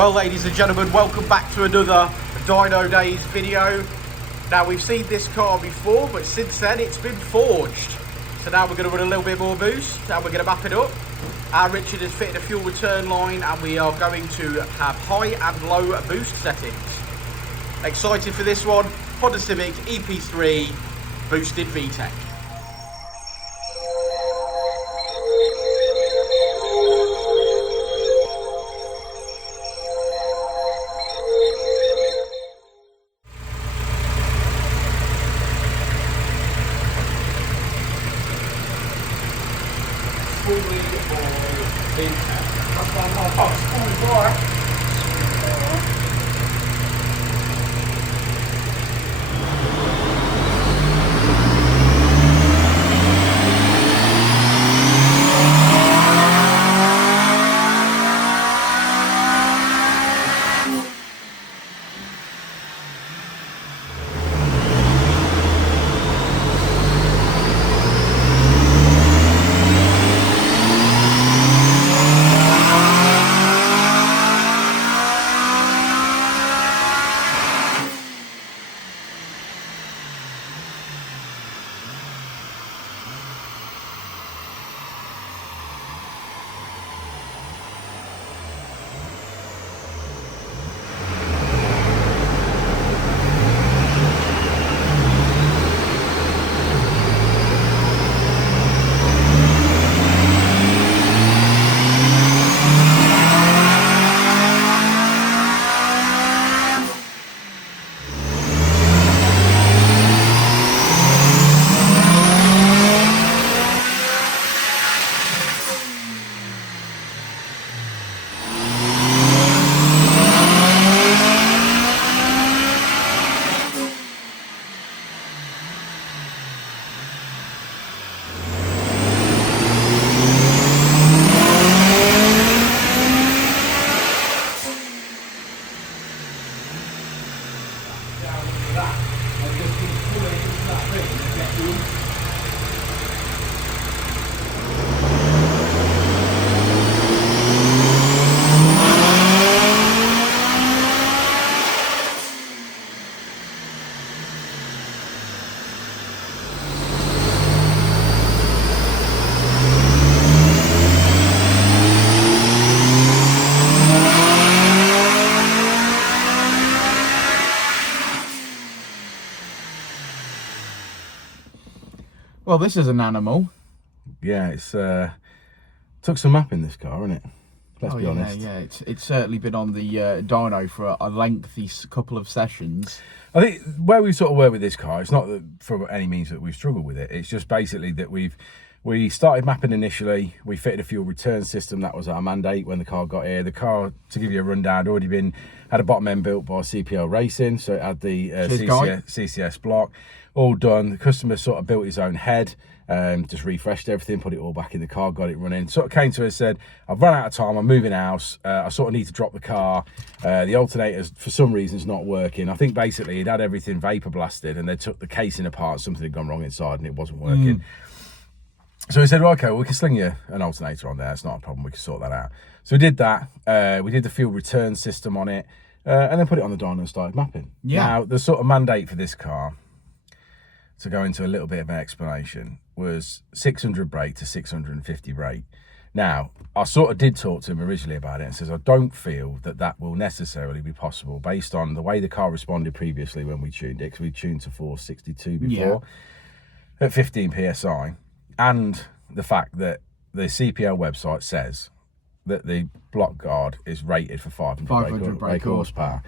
Well, ladies and gentlemen, welcome back to another Dynodaze video. Now, we've seen this car before, but since then it's been forged. So now we're going to run a little bit more boost and we're going to map it up. Richard has fitted a fuel return line and we are going to have high and low boost settings. Excited for this one. Honda Civic EP3 boosted VTEC. Well, this is an animal. Yeah, it's took some mapping, this car, isn't it? Let's be honest. Yeah, it's certainly been on the dyno for a lengthy couple of sessions. I think where we sort of were with this car, it's not that for any means that we've struggled with it. It's just basically that we started mapping initially. We fitted a fuel return system. That was our mandate when the car got here. The car, to give you a rundown, had a bottom end built by CPL Racing, so it had the CCS block. All done. The customer sort of built his own head, just refreshed everything, put it all back in the car, got it running. Sort of came to us, said, I've run out of time, I'm moving house, I sort of need to drop the car. The alternator's, for some reason, is not working. I think basically he'd had everything vapor blasted and they took the casing apart, something had gone wrong inside and it wasn't working. So we said, well, okay, well, we can sling you an alternator on there, it's not a problem, we can sort that out. So we did that, we did the fuel return system on it, and then put it on the dyno and started mapping. Yeah. Now, the sort of mandate for this car, to go into a little bit of an explanation, was 600 brake to 650 brake. Now, I sort of did talk to him originally about it and says, I don't feel that that will necessarily be possible based on the way the car responded previously when we tuned it, because we tuned to 462 before, at 15 PSI, and the fact that the CPL website says that the block guard is rated for 500 brake horsepower.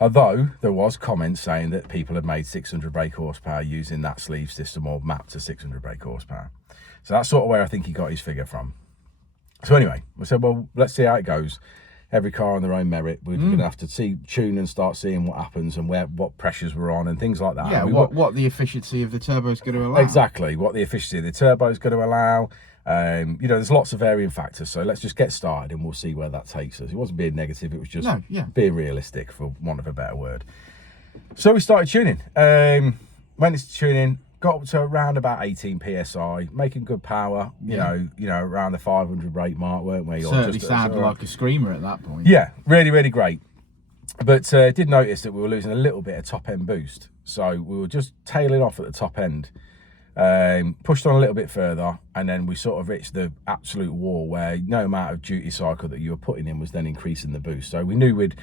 Although there was comments saying that people had made 600 brake horsepower using that sleeve system or mapped to 600 brake horsepower. So that's sort of where I think he got his figure from. So anyway, we said, well, let's see how it goes. Every car on their own merit. We're going to have to tune and start seeing what happens and what pressures we're on and things like that. Yeah, what the efficiency of the turbo is going to allow. Exactly, what the efficiency of the turbo is going to allow. You know, there's lots of varying factors, so let's just get started and we'll see where that takes us. It wasn't being negative, it was just being realistic, for want of a better word. So we started tuning. Went into tuning, got up to around about 18 psi, making good power. You know, around the 500 brake mark, weren't we? Or Certainly just, sounded like a screamer at that point. Yeah, really, really great. But did notice that we were losing a little bit of top end boost, so we were just tailing off at the top end. Pushed on a little bit further, and then we sort of reached the absolute wall where no amount of duty cycle that you were putting in was then increasing the boost. So we knew we'd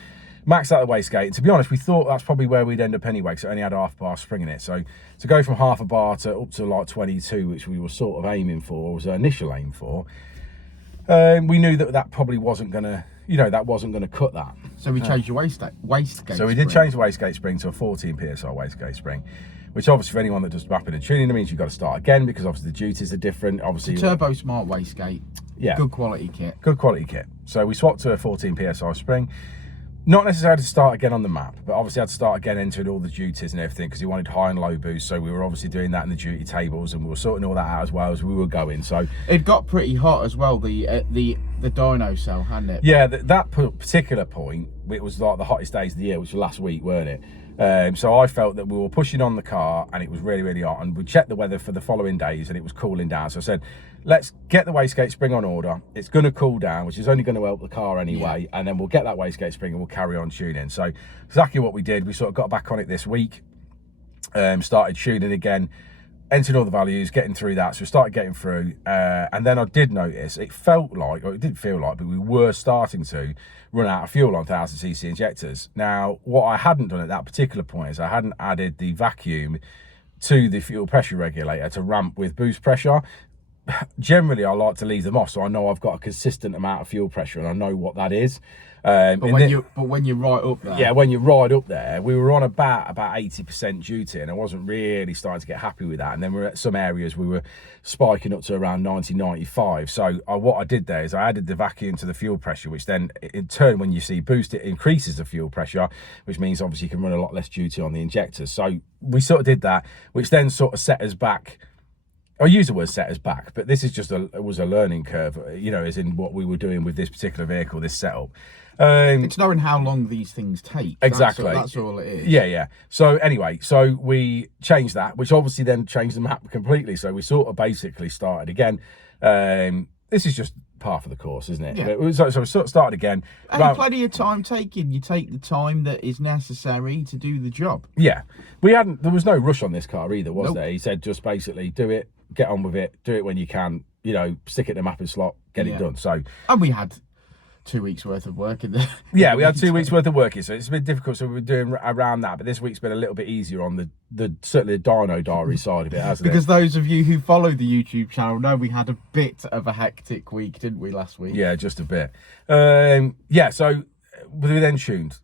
maxed out the wastegate. And to be honest, we thought that's probably where we'd end up anyway, because it only had half bar spring in it. So to go from half a bar to up to like 22, which we were sort of aiming for, was our initial aim for, we knew that that probably wasn't going to, that wasn't going to cut that. So we changed your wastegate. So we did change the wastegate spring to a 14 psi wastegate spring, which obviously for anyone that does mapping and tuning, it means you've got to start again, because obviously the duties are different. Obviously, Turbo Smart wastegate. Yeah, good quality kit. Good quality kit. So we swapped to a 14 psi spring. Not necessarily to start again on the map, but obviously I had to start again entering all the duties and everything, because he wanted high and low boost. So we were obviously doing that in the duty tables, and we were sorting all that out as well as we were going. So it got pretty hot as well, the dyno cell, hadn't it? Yeah, that particular point, it was like the hottest days of the year, which was last week, weren't it? So I felt that we were pushing on the car and it was really, really hot, and we checked the weather for the following days and it was cooling down. So I said, let's get the wastegate spring on order. It's going to cool down, which is only going to help the car anyway. And then we'll get that wastegate spring and we'll carry on tuning. So exactly what we did. We sort of got back on it this week, started tuning again, entering all the values, getting through that. So we started getting through, and then I did notice it felt like, or it didn't feel like, but we were starting to run out of fuel on 1000cc injectors. Now, what I hadn't done at that particular point is I hadn't added the vacuum to the fuel pressure regulator to ramp with boost pressure. Generally, I like to leave them off, so I know I've got a consistent amount of fuel pressure and I know what that is. But when you're right up there, yeah, when you're right up there, we were on about 80% duty, and I wasn't really starting to get happy with that. And then we're at some areas we were spiking up to around 90, 95. So what I did there is I added the vacuum to the fuel pressure, which then in turn, when you see boost, it increases the fuel pressure, which means obviously you can run a lot less duty on the injectors. So we sort of did that, which then sort of set us back. I use the word set us back, but this is just was a learning curve, as in what we were doing with this particular vehicle, this setup. It's knowing how long these things take. Exactly. That's all it is. Yeah. So anyway, so we changed that, which obviously then changed the map completely. So we sort of basically started again. This is just part of the course, isn't it? Yeah. So we sort of started again. And plenty of time taken. You take the time that is necessary to do the job. Yeah. There was no rush on this car either, was there? He said just basically do it, get on with it, do it when you can, stick it in the mapping slot, get it done. So, and we had 2 weeks worth of work in there. Yeah, we had 2 weeks worth of work in, so it's been difficult. So we're doing around that, but this week's been a little bit easier on the certainly the dyno diary side of it, hasn't it? Because those of you who follow the YouTube channel know we had a bit of a hectic week, didn't we, last week? Yeah, just a bit. Yeah, so we then tuned.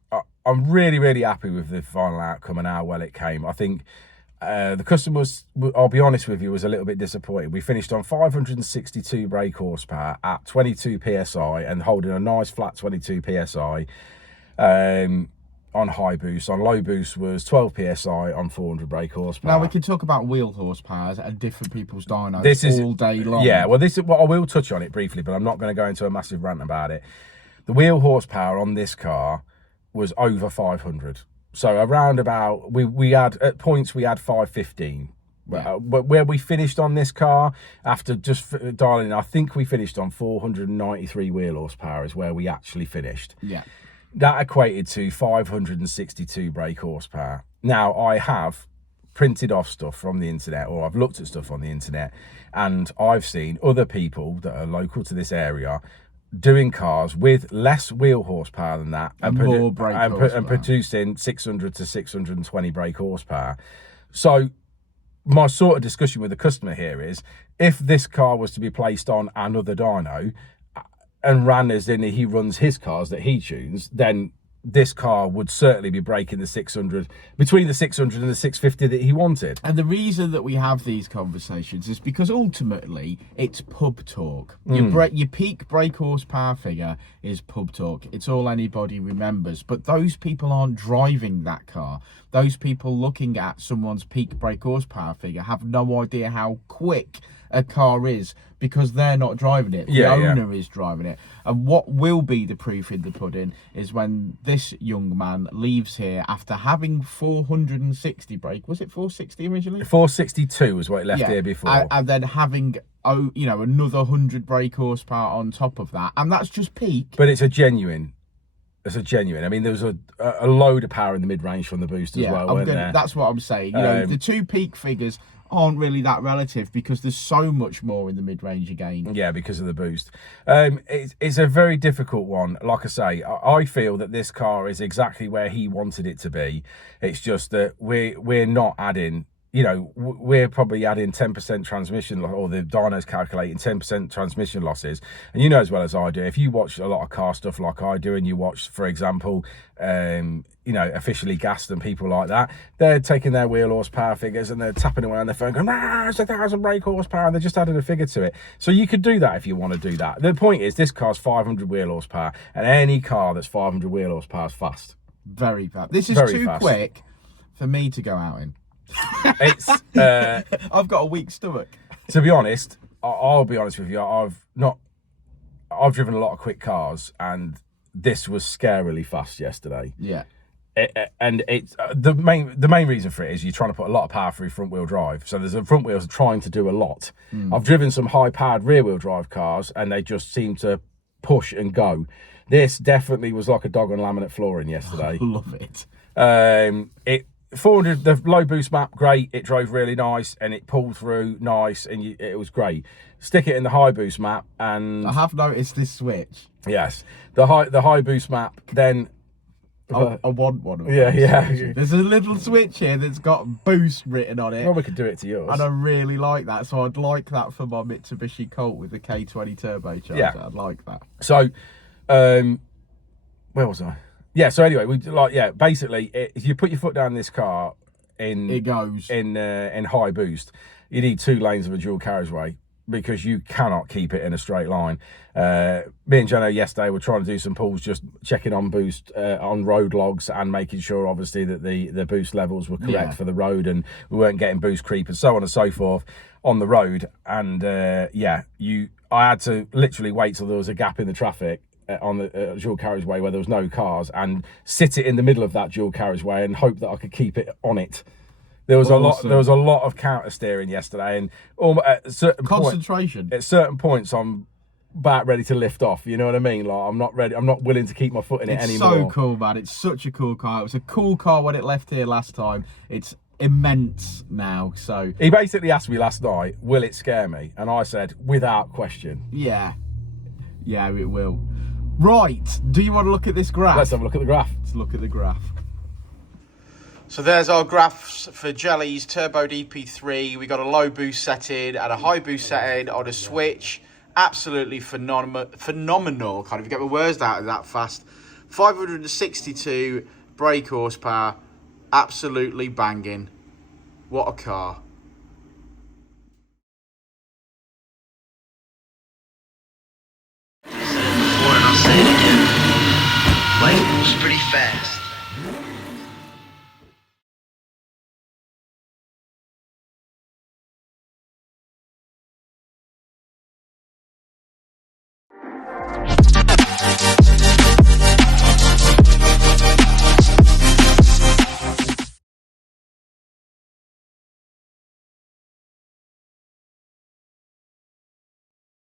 I'm really, really happy with the final outcome and how well it came. I think the customers, I'll be honest with you, was a little bit disappointed. We finished on 562 brake horsepower at 22 psi and holding a nice flat 22 psi on high boost. On low boost was 12 psi on 400 brake horsepower. Now we can talk about wheel horsepower and different people's dynos all day long. Yeah, well, this is what I will touch on it briefly, but I'm not going to go into a massive rant about it. The wheel horsepower on this car was over 500. So around about, we had, at points we had 515. Yeah. But where we finished on this car, after just dialing, I think we finished on 493 wheel horsepower is where we actually finished. Yeah. That equated to 562 brake horsepower. Now, I have printed off stuff from the internet, or I've looked at stuff on the internet, and I've seen other people that are local to this area doing cars with less wheel horsepower than that and more brake horsepower, and producing 600 to 620 brake horsepower. So my sort of discussion with the customer here is, if this car was to be placed on another dyno and ran as in he runs his cars that he tunes, then this car would certainly be breaking the 600, between the 600 and the 650 that he wanted. And the reason that we have these conversations is because ultimately it's pub talk. Your peak brake horsepower figure is pub talk. It's all anybody remembers. But those people aren't driving that car. Those people looking at someone's peak brake horsepower figure have no idea how quick a car is, because they're not driving it. The owner is driving it. And what will be the proof in the pudding is when this young man leaves here after having 460 brake. Was it 460 originally? 462 was what it left here before. And then having, you know, another 100 brake horsepower on top of that. And that's just peak. But it's a genuine. It's a genuine. I mean, there was a load of power in the mid-range from the boost as well, weren't there? That's what I'm saying. You know, the two peak figures aren't really that relative because there's so much more in the mid-range again. Yeah, because of the boost. It's a very difficult one. Like I say, I feel that this car is exactly where he wanted it to be. It's just that we're not adding... You know, we're probably adding 10% transmission, or the dyno's calculating 10% transmission losses. And you know as well as I do, if you watch a lot of car stuff like I do, and you watch, for example, you know, officially gassed and people like that, they're taking their wheel horsepower figures and they're tapping away on their phone going, it's 1,000 brake horsepower, and they're just adding a figure to it. So you could do that if you want to do that. The point is, this car's 500 wheel horsepower, and any car that's 500 wheel horsepower is fast. Very fast. This is too quick for me to go out in. It's I've got a weak stomach. To be honest, I'll be honest with you, I've driven a lot of quick cars, and this was scarily fast yesterday. Yeah. And it's the main reason for it is you're trying to put a lot of power through front wheel drive, so there's a front wheels trying to do a lot. I've driven some high powered rear wheel drive cars and they just seem to push and go. This definitely was like a dog on laminate flooring yesterday. I love it. 400, the low boost map, great. It drove really nice and it pulled through nice, and it was great. Stick it in the high boost map, and I have noticed this switch. Yes, the high boost map. Then I want one of those. Yeah. There's a little switch here that's got boost written on it. Well, we could do it to yours. And I really like that, so I'd like that for my Mitsubishi Colt with the K20 turbocharger. Yeah, I'd like that. So, where was I? Yeah, so anyway, basically, if you put your foot down this car it goes in high boost, you need 2 lanes of a dual carriageway because you cannot keep it in a straight line. Me and Jono yesterday were trying to do some pulls, just checking on boost on road logs and making sure, obviously, that the boost levels were correct for the road, and we weren't getting boost creep and so on and so forth on the road. And I had to literally wait till there was a gap in the traffic on the dual carriageway where there was no cars, and sit it in the middle of that dual carriageway and hope that I could keep it on it. There was a lot of counter steering yesterday, and at certain concentration. At certain points, I'm about ready to lift off. You know what I mean? Like, I'm not ready. I'm not willing to keep my foot in it anymore. It's so cool, man. It's such a cool car. It was a cool car when it left here last time. It's immense now. So he basically asked me last night, "Will it scare me?" And I said, "Without question." Yeah, it will. Right, do you want to look at this graph? Let's have a look at the graph. Let's look at the graph. So there's our graphs for Jelly's Turbocharged EP3. We got a low boost setting and a high boost setting on a switch. Absolutely phenomenal. Can't even get my words out that fast. 562 brake horsepower. Absolutely banging. What a car. I'll say it again. Life moves pretty fast.